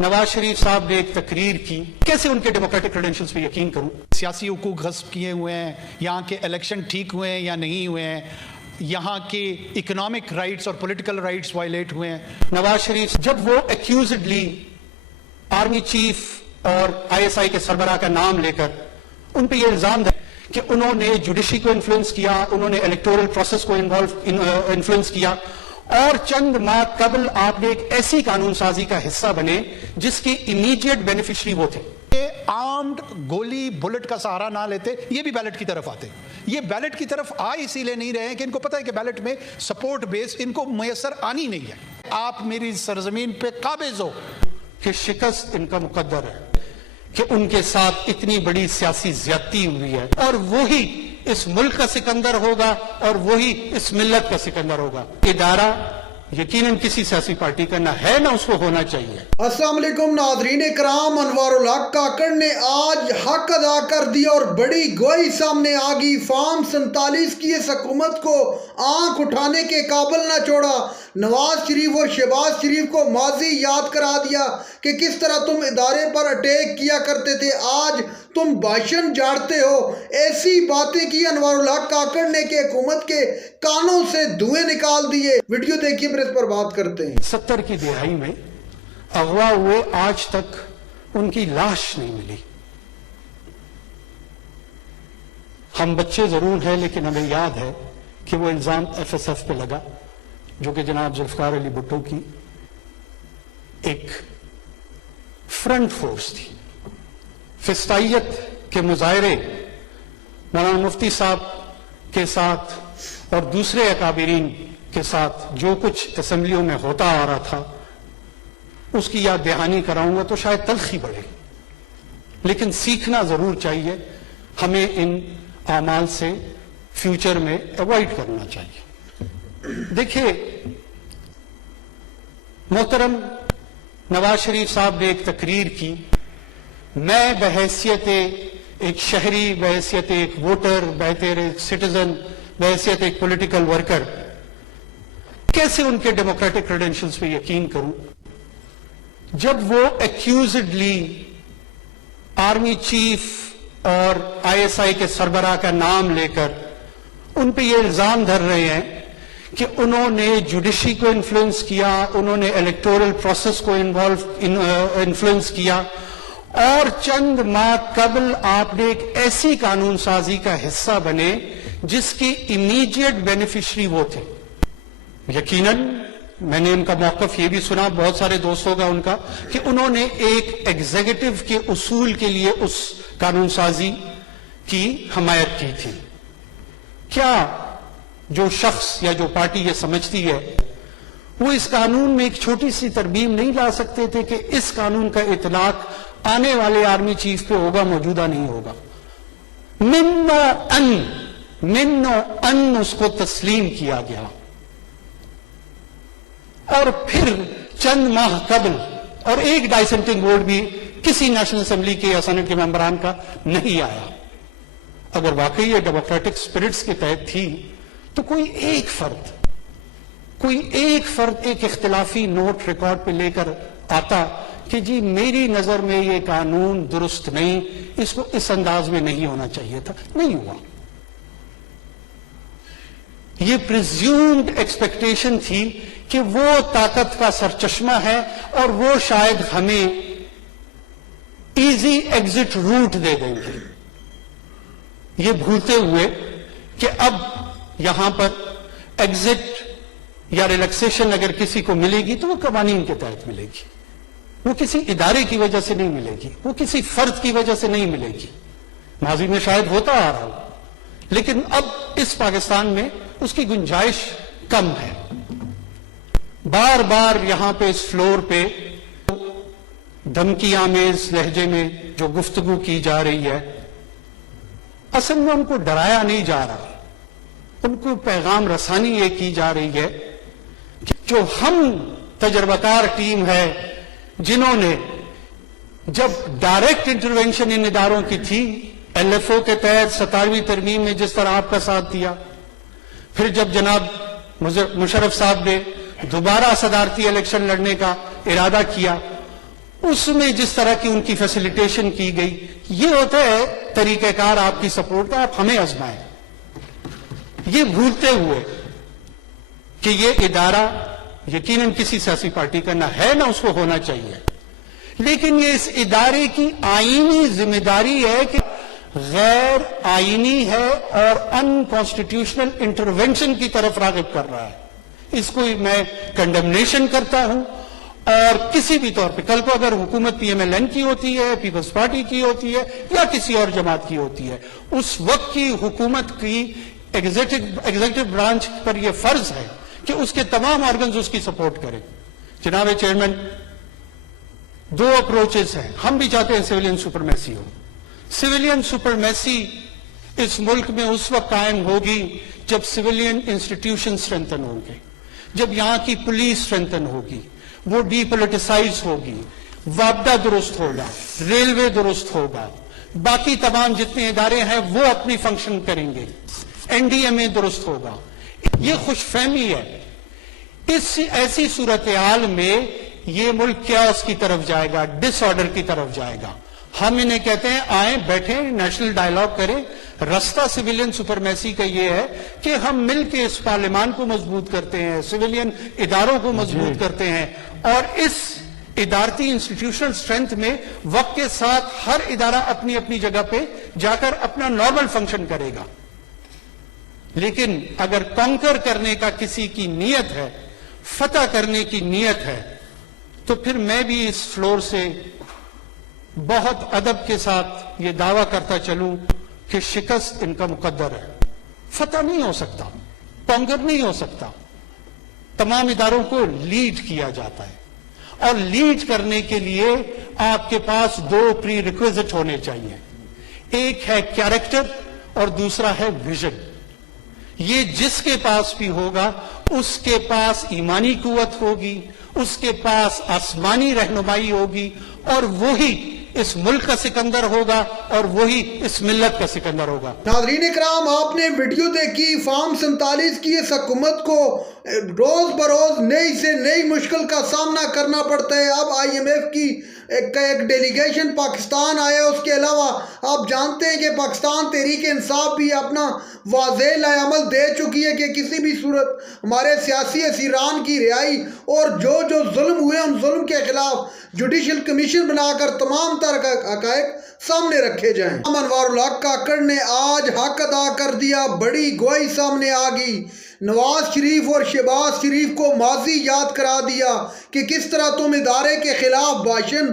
नवाज शरीफ साहब ने एक तकरीर की, कैसे उनके डेमोक्रेटिक क्रेडेंशियल्स पे यकीन करूं। सियासी हुकूक गस्ब किए हुए हैं, यहाँ के इलेक्शन ठीक हुए हैं या नहीं हुए हैं, यहाँ के इकोनॉमिक राइट्स और पॉलिटिकल राइट्स वायलेट हुए हैं। नवाज शरीफ जब वो एक्यूजडली आर्मी चीफ और आईएसआई के सरबराह का नाम लेकर उन पे ये इल्जाम है कि उन्होंने जुडिशरी को इन्फ्लुएंस किया, उन्होंने इलेक्टोरल प्रोसेस को इन्फ्लुएंस किया, और चंद माह कबल आपने एक ऐसी कानून साजी का हिस्सा बने जिसके इमीडिएट बेनिफिशियरी वो थे। ये आर्म्ड गोली बुलेट का सहारा ना लेते, ये भी बैलेट की तरफ आते। ये बैलेट की तरफ आ इसीलिए नहीं रहे हैं कि इनको पता है कि बैलेट में सपोर्ट बेस इनको मुयसर आनी नहीं है। आप मेरी सरजमीन पे काबिज हो कि शिकस्त इनका मुकद्दर है, कि उनके साथ इतनी बड़ी सियासी ज्यादती हुई है, और वही इस मुल्क का सिकंदर होगा और वही इस मिल्लत का सिकंदर होगा। इदारा यकीनन किसी सियासी पार्टी का ना है ना उसको होना चाहिए। अस्सलाम वालेकुम नाज़रीन इकराम, अनवारुल हक काकड़ ने आज हक अदा कर दिया और बड़ी गवाही सामने आ गई। फार्म 47 की इस हुकूमत को आंख उठाने के काबिल ना छोड़ा। नवाज शरीफ और शहबाज शरीफ को माजी याद करा दिया कि किस तरह तुम इदारे पर अटैक किया करते थे, आज तुम भाषण झाड़ते हो। ऐसी बातें की अनवारुल हक काकड़ ने कि हुकूमत के कानों से धुएं निकाल दिए। वीडियो देखिए, फिर इस पर बात करते हैं। 70 की दिहाई में अगवा हुए आज तक उनकी लाश नहीं मिली। हम बच्चे जरूर हैं, लेकिन हमें याद है कि वो इल्जाम एफएसएफ पे लगा, जो कि जनाब जुल्फकार अली भुट्टो की एक फ्रंट फोर्स थी। फिस्ताइयत के मुजाहरे मौलाना मुफ्ती साहब के साथ और दूसरे अकाबिरीन के साथ जो कुछ असेंबलियों में होता आ रहा था, उसकी याद दहानी कराऊंगा तो शायद तलखी बढ़े, लेकिन सीखना जरूर चाहिए। हमें इन आमाल से फ्यूचर में अवॉइड करना चाहिए। देखिए मोहतरम नवाज शरीफ साहब ने एक तकरीर की, मैं बहैसियत एक शहरी, बहैसियत एक वोटर, बहतर एक सिटीजन, बहैसियत एक पॉलिटिकल वर्कर कैसे उनके डेमोक्रेटिक क्रेडेंशियल्स पे यकीन करूं, जब वो एक्यूजडली आर्मी चीफ और आईएसआई के सरबराह का नाम लेकर उन पे ये इल्जाम धर रहे हैं कि उन्होंने जुडिशरी को इन्फ्लुएंस किया, उन्होंने इलेक्टोरल प्रोसेस को इन्फ्लुएंस किया, और चंद माह कबल आपने एक ऐसी कानून साजी का हिस्सा बने जिसके इमीडिएट बेनिफिशियरी वो थे। यकीनन मैंने उनका मौकफ ये भी सुना, बहुत सारे दोस्तों का उनका, कि उन्होंने एक एग्जीक्यूटिव के उसूल के लिए उस कानून साजी की हमायत की थी। क्या जो शख्स या जो पार्टी ये समझती है वो इस कानून में एक छोटी सी तरमीम नहीं ला सकते थे कि इस कानून का इतलाक आने वाले आर्मी चीफ पे होगा, मौजूदा नहीं होगा। मिन्नो अन उसको तस्लीम किया गया, और फिर चंद माह कबल और एक डाइसेंटिंग वोट भी किसी नेशनल असेंबली के या सेनेट के मेंबरान का नहीं आया। अगर वाकई ये डेमोक्रेटिक स्पिरिट्स के तहत थी तो कोई एक फर्द एक इख्तिलाफी नोट रिकॉर्ड पे लेकर आता कि जी मेरी नजर में ये कानून दुरुस्त नहीं, इसको इस अंदाज में नहीं होना चाहिए था, नहीं हुआ। ये प्रिज्यूम्ड एक्सपेक्टेशन थी कि वो ताकत का सरचश्मा है और वो शायद हमें इजी एग्जिट रूट दे देंगे, ये भूलते हुए कि अब यहां पर एग्जिट या रिलैक्सेशन अगर किसी को मिलेगी तो वो कवानीन के तहत मिलेगी, वो किसी इदारे की वजह से नहीं मिलेगी, वो किसी फर्द की वजह से नहीं मिलेगी। माजी में शायद होता आ रहा हो, लेकिन अब इस पाकिस्तान में उसकी गुंजाइश कम है। बार बार यहां पे इस फ्लोर पे धमकी आमेज लहजे में जो गुफ्तगू की जा रही है, असल में उनको डराया नहीं जा रहा, उनको पैगाम रसानी ये की जा रही है कि जो हम तजर्बाकार टीम है, जिन्होंने जब डायरेक्ट इंटरवेंशन इन इदारों की थी, एलएफओ के तहत 17वीं तरमीम में जिस तरह आपका साथ दिया, फिर जब जनाब मुशर्रफ साहब ने दोबारा सदारती इलेक्शन लड़ने का इरादा किया, اس میں جس طرح کی ان کی فیسیلیٹیشن کی گئی، یہ ہوتا ہے طریقہ کار آپ کی سپورٹ کا، آپ ہمیں آزمائیں، یہ بھولتے ہوئے کہ یہ ادارہ یقیناً کسی سیاسی پارٹی کا نہ ہے نہ اس کو ہونا چاہیے، لیکن یہ اس ادارے کی آئینی ذمہ داری ہے کہ غیر آئینی ہے اور ان کانسٹیٹیوشنل انٹرونشن کی طرف راغب کر رہا ہے۔ اس کو میں کنڈمنیشن کرتا ہوں، اور کسی بھی طور پہ کل کو اگر حکومت پی ایم ایل این کی ہوتی ہے، پیپلز پارٹی کی ہوتی ہے یا کسی اور جماعت کی ہوتی ہے، اس وقت کی حکومت کی ایگزیکٹو برانچ پر یہ فرض ہے کہ اس کے تمام آرگنز اس کی سپورٹ کریں۔ جناب چیئرمین، دو اپروچز ہیں، ہم بھی چاہتے ہیں سویلین سپرمیسی ہو۔ سویلین سپرمیسی اس ملک میں اس وقت قائم ہوگی جب سویلین انسٹیٹیوشن سٹرینتھن ہوں گے، جب یہاں کی پولیس سٹرینتھن ہوگی، وہ ڈی پولیٹیسائز ہوگی، وابدہ درست ہوگا، ریلوے درست ہوگا، باقی تمام جتنے ادارے ہیں وہ اپنی فنکشن کریں گے، این ڈی ایم اے درست ہوگا۔ یہ خوش فہمی ہے۔ اس ایسی صورتحال میں یہ ملک کیاس کی طرف جائے گا، ڈس آرڈر کی طرف جائے گا۔ ہم انہیں کہتے ہیں آئیں بیٹھیں، نیشنل ڈائیلاگ کریں۔ رستہ سویلین سپرمیسی کا یہ ہے کہ ہم مل کے اس پارلیمان کو مضبوط کرتے ہیں، سویلین اداروں کو مضبوط کرتے ہیں، اور اس ادارتی انسٹیٹیوشنل سٹرینتھ میں وقت کے ساتھ ہر ادارہ اپنی اپنی جگہ پہ جا کر اپنا نارمل فنکشن کرے گا۔ لیکن اگر کانکر کرنے کا کسی کی نیت ہے، فتح کرنے کی نیت ہے، تو پھر میں بھی اس فلور سے بہت ادب کے ساتھ یہ دعویٰ کرتا چلوں کہ شکست ان کا مقدر ہے۔ فتح نہیں ہو سکتا، کانکر نہیں ہو سکتا۔ تمام اداروں کو لیڈ کیا جاتا ہے، اور لیڈ کرنے کے لیے آپ کے پاس دو پری ریکویزٹ ہونے چاہیے، ایک ہے کیریکٹر اور دوسرا ہے ویژن۔ یہ جس کے پاس بھی ہوگا اس کے پاس ایمانی قوت ہوگی، اس کے پاس آسمانی رہنمائی ہوگی، اور وہی اس ملک کا سکندر ہوگا اور وہی اس ملت کا سکندر ہوگا۔ ناظرین اکرام، آپ نے ویڈیو دیکھی۔ فارم 47 کی اس حکومت کو روز بروز نئی سے نئی مشکل کا سامنا کرنا پڑتا ہے۔ اب آئی ایم ایف کی ایک ڈیلیگیشن پاکستان آیا، اس کے علاوہ آپ جانتے ہیں کہ پاکستان تحریک انصاف بھی اپنا واضح رائے عمل دے چکی ہے کہ کسی بھی صورت ہمارے سیاسی اسیران کی رہائی اور جو ظلم ہوئے ان ظلم کے خلاف جوڈیشل کمیشن بنا کر تمام تر حقائق سامنے رکھے جائیں۔ انوار الحق کاکڑ نے آج حق ادا کر دیا، بڑی گواہی سامنے آ گئی۔ نواز شریف اور شہباز شریف کو ماضی یاد کرا دیا کہ کس طرح تم ادارے کے خلاف بھاشن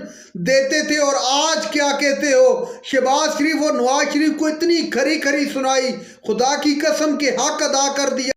دیتے تھے اور آج کیا کہتے ہو۔ شہباز شریف اور نواز شریف کو اتنی کھری کھری سنائی، خدا کی قسم کے حق ادا کر دیا۔